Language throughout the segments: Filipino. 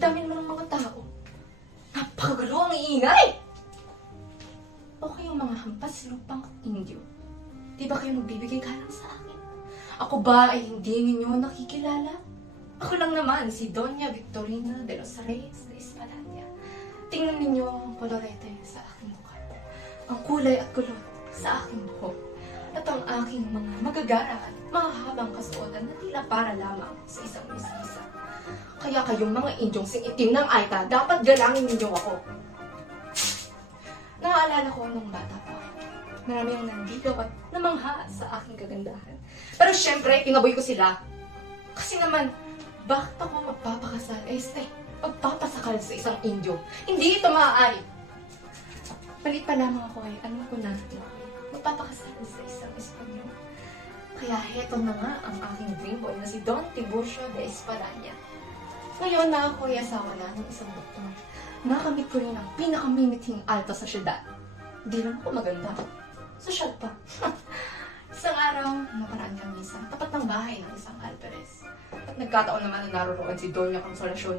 Dami naman ng mga tao. Napakagalo ang iingay! O kayong mga hampas lupang Indio, di ba kayo magbibigay ka lang sa akin? Ako ba ay hindi ninyo nakikilala? Ako lang naman, si Doña Victorina de los Reyes de Espadaña. Tingnan ninyo ang kolorete sa aking mukha. Ang kulay at kulot sa aking buhok. At ang aking mga magagara at mahahabang kasuotan na tila para lamang sa isang mestiza. Kaya kayong mga Indyong sing-itim ng Aita, dapat galangin ninyo ako. Naaalala ko nung bata pa. Marami ang nandigaw at namangha sa aking kagandahan. Pero syempre, tinaboy ko sila. Kasi naman, bakit ako magpapakasal? Magpapasakal sa isang Indyo. Hindi ito maaari. Palit pa lamang ako alam ko na magpapakasal sa isang Espanyol. Kaya heto na nga ang aking dream boy na si Don Tiburcio de Espadaña. Ngayon na ako ay asawa na ng isang doktor. Nakamit ko rin ang pinakaminithing alta sa syudad. Di lang ako maganda. Sosyal pa. Isang araw, naparaan kami sa tapat ng bahay ng isang alperes. At nagkataon naman na naroon si Doña Consolacion.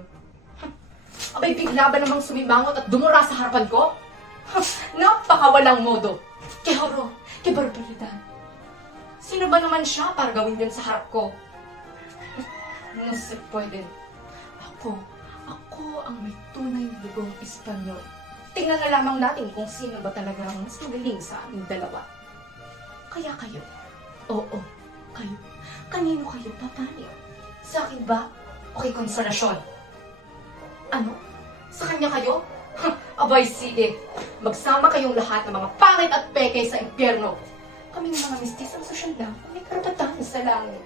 Abay, bigla ba namang sumimangot at dumura sa harapan ko? Napakawalang modo. Ke horo, ke barbaridad. Sino ba naman siya para gawin yun sa harap ko? No se pwede. Ako ang may tunay na dugong Espanyol. Tingnan na lamang natin kung sino ba talaga ang mas magaling sa aming dalawa. Kaya kayo, oo, kayo, kanino kayo papani? Sa akin ba? O kay Consolacion? Ano? Sa kanya kayo? Abay, sige. Magsama kayong lahat ng mga pangit at peke sa impyerno. Kaming mga mistis ang sosyal lang, may karapatan sa langit.